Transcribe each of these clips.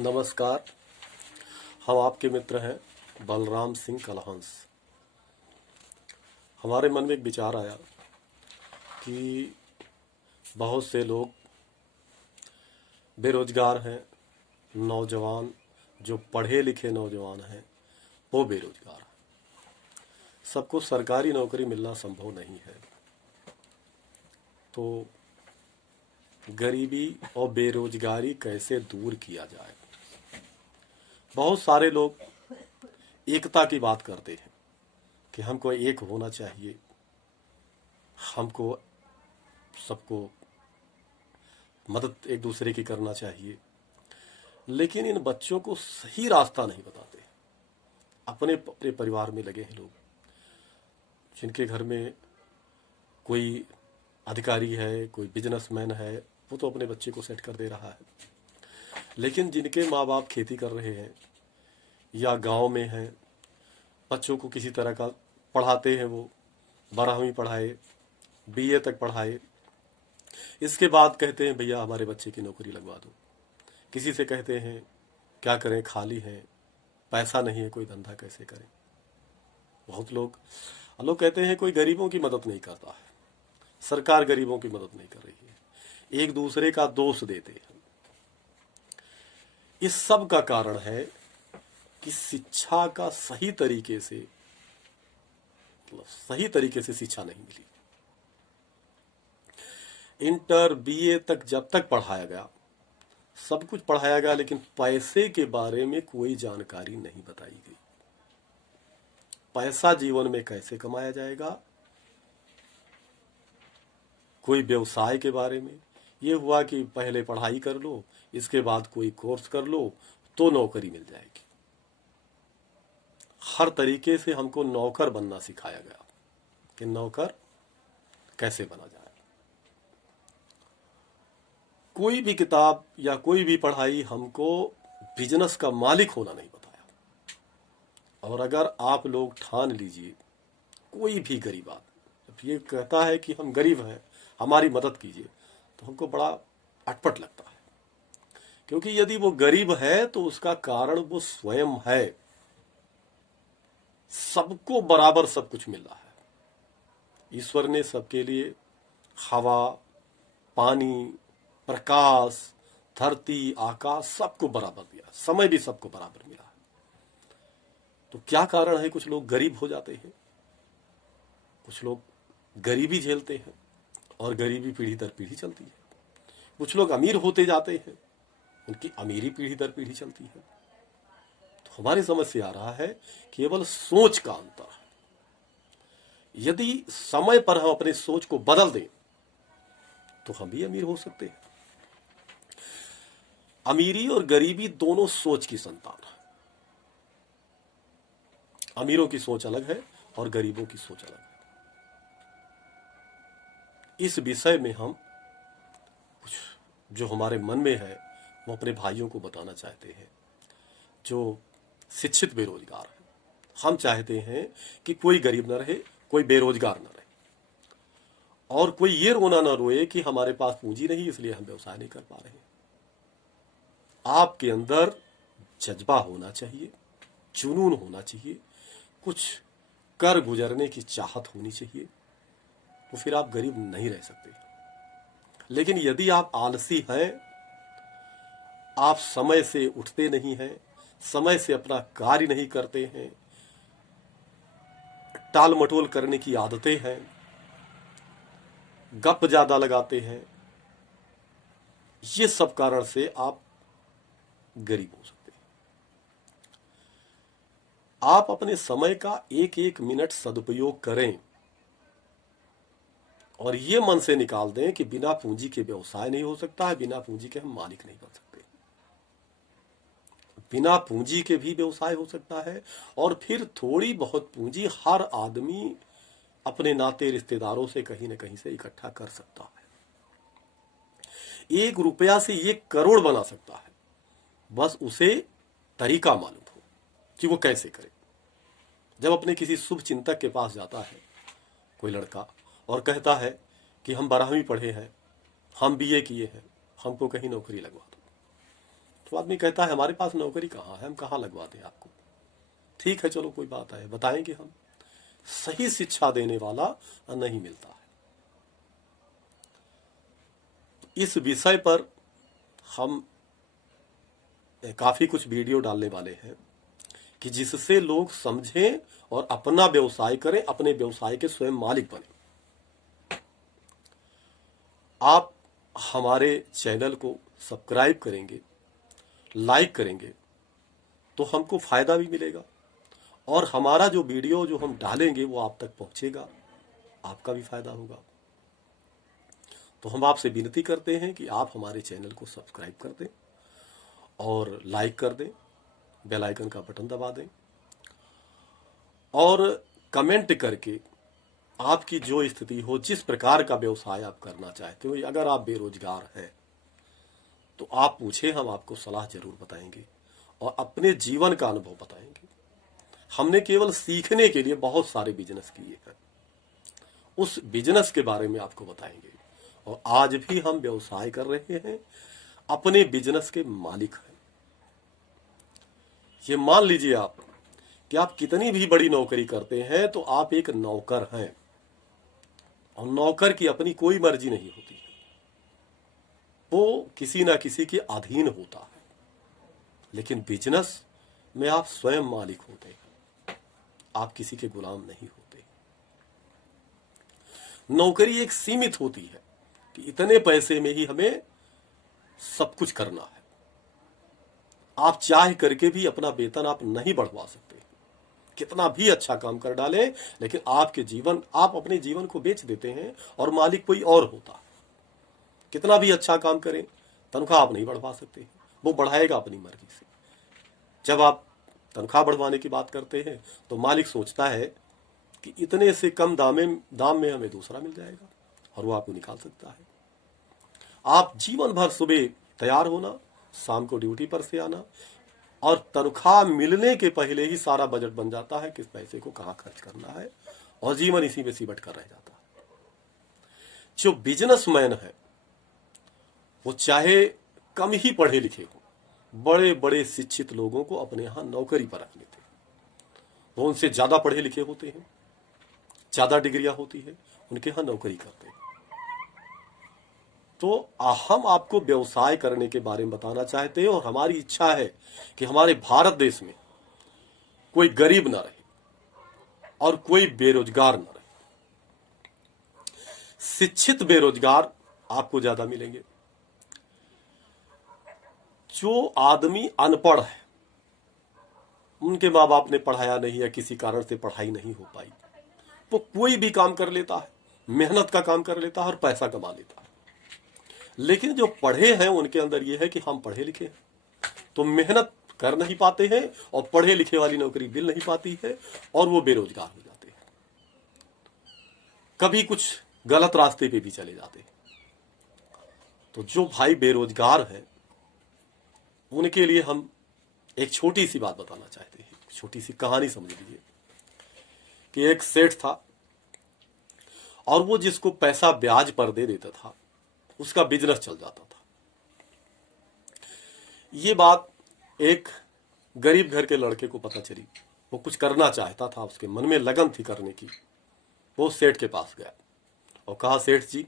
नमस्कार। हम आपके मित्र हैं बलराम सिंह कलहंस। हमारे मन में एक विचार आया कि बहुत से लोग बेरोजगार हैं, नौजवान जो पढ़े लिखे नौजवान हैं वो बेरोजगार हैं। सबको सरकारी नौकरी मिलना संभव नहीं है, तो गरीबी और बेरोजगारी कैसे दूर किया जाए। बहुत सारे लोग एकता की बात करते हैं कि हमको एक होना चाहिए, हमको सबको मदद एक दूसरे की करना चाहिए, लेकिन इन बच्चों को सही रास्ता नहीं बताते। अपने अपने परिवार में लगे हैं लोग, जिनके घर में कोई अधिकारी है, कोई बिजनेसमैन है, वो तो अपने बच्चे को सेट कर दे रहा है, लेकिन जिनके माँ बाप खेती कर रहे हैं या गांव में हैं, बच्चों को किसी तरह का पढ़ाते हैं, वो 12वीं पढ़ाए, बीए तक पढ़ाए, इसके बाद कहते हैं भैया हमारे बच्चे की नौकरी लगवा दो। किसी से कहते हैं क्या करें, खाली हैं, पैसा नहीं है, कोई धंधा कैसे करें। बहुत लोग कहते हैं कोई गरीबों की मदद नहीं करता है, सरकार गरीबों की मदद नहीं कर रही है, एक दूसरे का दोष देते हैं। इस सब का कारण है कि शिक्षा का सही तरीके से शिक्षा नहीं मिली। इंटर बीए तक जब तक पढ़ाया गया, सब कुछ पढ़ाया गया, लेकिन पैसे के बारे में कोई जानकारी नहीं बताई गई। पैसा जीवन में कैसे कमाया जाएगा, कोई व्यवसाय के बारे में, ये हुआ कि पहले पढ़ाई कर लो, इसके बाद कोई कोर्स कर लो तो नौकरी मिल जाएगी। हर तरीके से हमको नौकर बनना सिखाया गया कि नौकर कैसे बना जाए। कोई भी किताब या कोई भी पढ़ाई हमको बिजनेस का मालिक होना नहीं बताया। और अगर आप लोग ठान लीजिए, कोई भी गरीब आदमी ये कहता है कि हम गरीब हैं, हमारी मदद कीजिए, तो हमको बड़ा अटपट लगता है, क्योंकि यदि वो गरीब है तो उसका कारण वो स्वयं है। सबको बराबर सब कुछ मिल रहा है। ईश्वर ने सबके लिए हवा, पानी, प्रकाश, धरती, आकाश सबको बराबर दिया, समय भी सबको बराबर मिला है। तो क्या कारण है कुछ लोग गरीब हो जाते हैं, कुछ लोग गरीबी झेलते हैं और गरीबी पीढ़ी दर पीढ़ी चलती है। कुछ लोग अमीर होते जाते हैं, उनकी अमीरी पीढ़ी दर पीढ़ी चलती है। तो हमारी समझ से आ रहा है केवल सोच का अंतर। यदि समय पर हम अपने सोच को बदल दें तो हम भी अमीर हो सकते हैं। अमीरी और गरीबी दोनों सोच की संतान है। अमीरों की सोच अलग है और गरीबों की सोच अलग है। इस विषय में हम कुछ जो हमारे मन में है वो अपने भाइयों को बताना चाहते हैं, जो शिक्षित बेरोजगार है। हम चाहते हैं कि कोई गरीब न रहे, कोई बेरोजगार न रहे, और कोई ये रोना न रोए कि हमारे पास पूंजी नहीं इसलिए हम व्यवसाय नहीं कर पा रहे। आपके अंदर जज्बा होना चाहिए, जुनून होना चाहिए, कुछ कर गुजरने की चाहत होनी चाहिए, तो फिर आप गरीब नहीं रह सकते। लेकिन यदि आप आलसी हैं, आप समय से उठते नहीं हैं, समय से अपना कार्य नहीं करते हैं, टाल मटोल करने की आदतें हैं, गप ज्यादा लगाते हैं, ये सब कारण से आप गरीब हो सकते हैं। आप अपने समय का एक एक मिनट सदुपयोग करें और ये मन से निकाल दें कि बिना पूंजी के व्यवसाय नहीं हो सकता है, बिना पूंजी के हम मालिक नहीं बन सकते। बिना पूंजी के भी व्यवसाय हो सकता है, और फिर थोड़ी बहुत पूंजी हर आदमी अपने नाते रिश्तेदारों से कहीं न कहीं से इकट्ठा कर सकता है। 1 रुपया से 1 करोड़ बना सकता है, बस उसे तरीका मालूम हो कि वो कैसे करे। जब अपने किसी शुभ चिंतक के पास जाता है कोई लड़का और कहता है कि हम 12वीं पढ़े हैं, हम बीए किए हैं, हमको कहीं नौकरी लगवा दो, तो आदमी कहता है हमारे पास नौकरी कहाँ है, हम कहाँ लगवा दें आपको। ठीक है चलो कोई बात है, बताएंगे हम। सही शिक्षा देने वाला नहीं मिलता है। इस विषय पर हम काफी कुछ वीडियो डालने वाले हैं कि जिससे लोग समझें और अपना व्यवसाय करें, अपने व्यवसाय के स्वयं मालिक बने। आप हमारे चैनल को सब्सक्राइब करेंगे, लाइक करेंगे तो हमको फायदा भी मिलेगा और हमारा जो वीडियो जो हम डालेंगे वो आप तक पहुंचेगा, आपका भी फायदा होगा। तो हम आपसे विनती करते हैं कि आप हमारे चैनल को सब्सक्राइब कर दें और लाइक कर दें, बेल आइकन का बटन दबा दें और कमेंट करके आपकी जो स्थिति हो, जिस प्रकार का व्यवसाय आप करना चाहते हो, अगर आप बेरोजगार हैं तो आप पूछें, हम आपको सलाह जरूर बताएंगे और अपने जीवन का अनुभव बताएंगे। हमने केवल सीखने के लिए बहुत सारे बिजनेस किए हैं, उस बिजनेस के बारे में आपको बताएंगे। और आज भी हम व्यवसाय कर रहे हैं, अपने बिजनेस के मालिक हैं। ये मान लीजिए आप कि आप कितनी भी बड़ी नौकरी करते हैं तो आप एक नौकर हैं और नौकर की अपनी कोई मर्जी नहीं होती है, वो किसी ना किसी के अधीन होता है। लेकिन बिजनेस में आप स्वयं मालिक होते हैं, आप किसी के गुलाम नहीं होते। नौकरी एक सीमित होती है कि इतने पैसे में ही हमें सब कुछ करना है। आप चाह करके भी अपना वेतन आप नहीं बढ़वा सकते, कितना भी अच्छा काम कर डालें, लेकिन आप अपने जीवन को बेच देते हैं और मालिक कोई और होता है। कितना भी अच्छा काम करें, तनख्वाह आप नहीं बढ़वा सकते, वो बढ़ाएगा अपनी मर्जी से। जब आप तनख्वाह बढ़वाने की बात करते हैं तो मालिक सोचता है कि इतने से कम दाम में हमें दूसरा मिल जाएगा और वो आपको निकाल सकता है। आप जीवन भर सुबह तैयार होना, शाम को ड्यूटी पर से आना और तनख्वाह मिलने के पहले ही सारा बजट बन जाता है किस पैसे को कहां खर्च करना है और जीवन इसी में सिमट कर रह जाता है। जो बिजनेसमैन है वो चाहे कम ही पढ़े लिखे हो, बड़े बड़े शिक्षित लोगों को अपने यहां नौकरी पर रख लेते हैं। वो उनसे ज्यादा पढ़े लिखे होते हैं, ज्यादा डिग्रियां होती है, उनके यहां नौकरी करते हैं। तो हम आपको व्यवसाय करने के बारे में बताना चाहते हैं और हमारी इच्छा है कि हमारे भारत देश में कोई गरीब ना रहे और कोई बेरोजगार ना रहे। शिक्षित बेरोजगार आपको ज्यादा मिलेंगे। जो आदमी अनपढ़ है, उनके माँ बाप ने पढ़ाया नहीं या किसी कारण से पढ़ाई नहीं हो पाई, वो कोई भी काम कर लेता है, मेहनत का काम कर लेता है और पैसा कमा लेता है। लेकिन जो पढ़े हैं उनके अंदर यह है कि हम पढ़े लिखे हैं तो मेहनत कर नहीं पाते हैं और पढ़े लिखे वाली नौकरी मिल नहीं पाती है और वो बेरोजगार हो जाते हैं, कभी कुछ गलत रास्ते पे भी चले जाते हैं। तो जो भाई बेरोजगार हैं उनके लिए हम एक छोटी सी बात बताना चाहते हैं, छोटी सी कहानी समझ लीजिए कि एक सेठ था और वो जिसको पैसा ब्याज पर दे देता था उसका बिजनेस चल जाता था। ये बात एक गरीब घर के लड़के को पता चली, वो कुछ करना चाहता था, उसके मन में लगन थी करने की। वो सेठ के पास गया और कहा, सेठ जी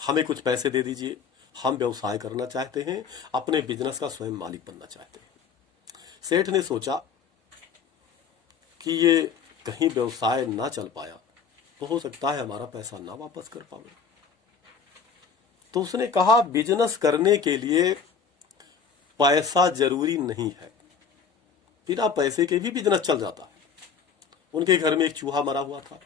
हमें कुछ पैसे दे दीजिए, हम व्यवसाय करना चाहते हैं, अपने बिजनेस का स्वयं मालिक बनना चाहते हैं। सेठ ने सोचा कि ये कहीं व्यवसाय ना चल पाया तो हो सकता है हमारा पैसा ना वापस कर पावे। तो उसने कहा, बिजनेस करने के लिए पैसा जरूरी नहीं है, बिना पैसे के भी बिजनेस चल जाता है। उनके घर में एक चूहा मरा हुआ था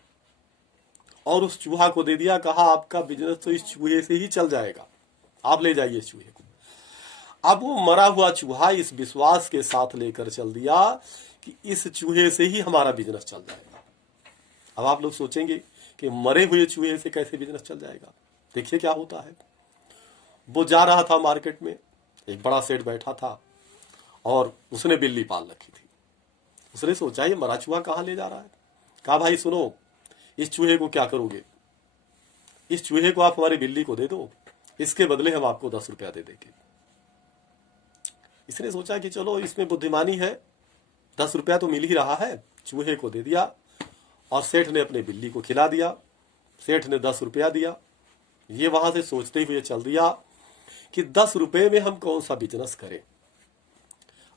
और उस चूहा को दे दिया, कहा आपका बिजनेस तो इस चूहे से ही चल जाएगा, आप ले जाइए इस चूहे को। अब वो मरा हुआ चूहा इस विश्वास के साथ लेकर चल दिया कि इस चूहे से ही हमारा बिजनेस चल जाएगा। अब आप लोग सोचेंगे कि मरे हुए चूहे से कैसे बिजनेस चल जाएगा। देखिए क्या होता है। वो जा रहा था मार्केट में, एक बड़ा सेठ बैठा था और उसने बिल्ली पाल रखी थी। उसने सोचा ये मरा चूहा कहाँ ले जा रहा है। कहा, भाई सुनो, इस चूहे को क्या करोगे, इस चूहे को आप हमारी बिल्ली को दे दो, इसके बदले हम आपको 10 रुपया दे देंगे। इसने सोचा कि चलो इसमें बुद्धिमानी है, 10 रुपया तो मिल ही रहा है, चूहे को दे दिया और सेठ ने अपने बिल्ली को खिला दिया। सेठ ने 10 रुपया दिया। ये वहां से सोचते हुए चल दिया कि 10 रुपए में हम कौन सा बिजनेस करें।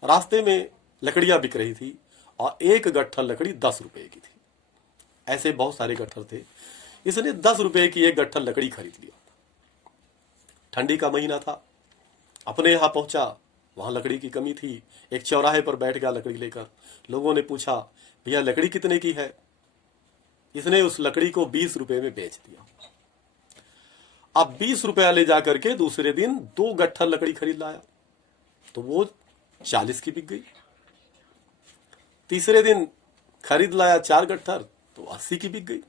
रास्ते में लकड़ियां बिक रही थी और एक गट्ठर लकड़ी 10 रुपए की थी। ऐसे बहुत सारे गट्ठर थे। इसने 10 रुपए की एक गट्ठर लकड़ी खरीद लिया। ठंडी का महीना था। अपने यहां पहुंचा, वहां लकड़ी की कमी थी। एक चौराहे पर बैठ गया लकड़ी लेकर। लोगों ने पूछा, भैया लकड़ी कितने की है? इसने उस लकड़ी को 20 रुपए में बेच दिया। अब 20 रुपया ले जाकर के दूसरे दिन 2 गट्ठर लकड़ी खरीद लाया, तो वो 40 की बिक गई। तीसरे दिन खरीद लाया 4 गट्ठर, तो 80 की बिक गई।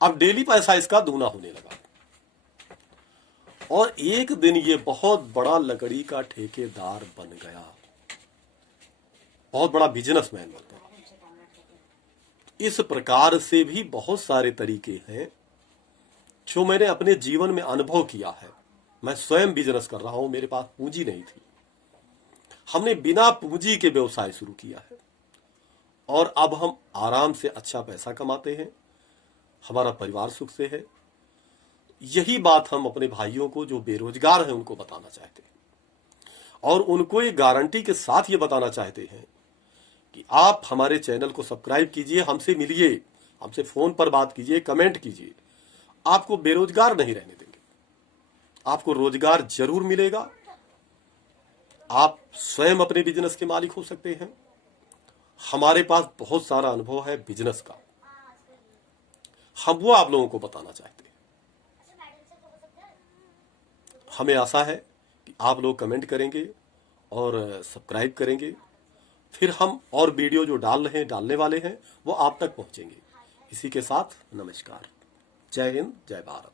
अब डेली पैसा इसका दूना होने लगा और एक दिन ये बहुत बड़ा लकड़ी का ठेकेदार बन गया, बहुत बड़ा बिजनेसमैन बन गया। इस प्रकार से भी बहुत सारे तरीके हैं जो मैंने अपने जीवन में अनुभव किया है। मैं स्वयं बिजनेस कर रहा हूं, मेरे पास पूंजी नहीं थी। हमने बिना पूंजी के व्यवसाय शुरू किया है और अब हम आराम से अच्छा पैसा कमाते हैं। हमारा परिवार सुख से है। यही बात हम अपने भाइयों को जो बेरोजगार हैं उनको बताना चाहते हैं और उनको ये गारंटी के साथ ये बताना चाहते हैं कि आप हमारे चैनल को सब्सक्राइब कीजिए, हमसे मिलिए, हमसे फोन पर बात कीजिए, कमेंट कीजिए। आपको बेरोजगार नहीं रहने देंगे, आपको रोजगार जरूर मिलेगा। आप स्वयं अपने बिजनेस के मालिक हो सकते हैं। हमारे पास बहुत सारा अनुभव है बिजनेस का, हम वो आप लोगों को बताना चाहते हैं। हमें आशा है कि आप लोग कमेंट करेंगे और सब्सक्राइब करेंगे। फिर हम और वीडियो जो डालने वाले हैं वो आप तक पहुंचेंगे। इसी के साथ नमस्कार। जय हिंद, जय भारत।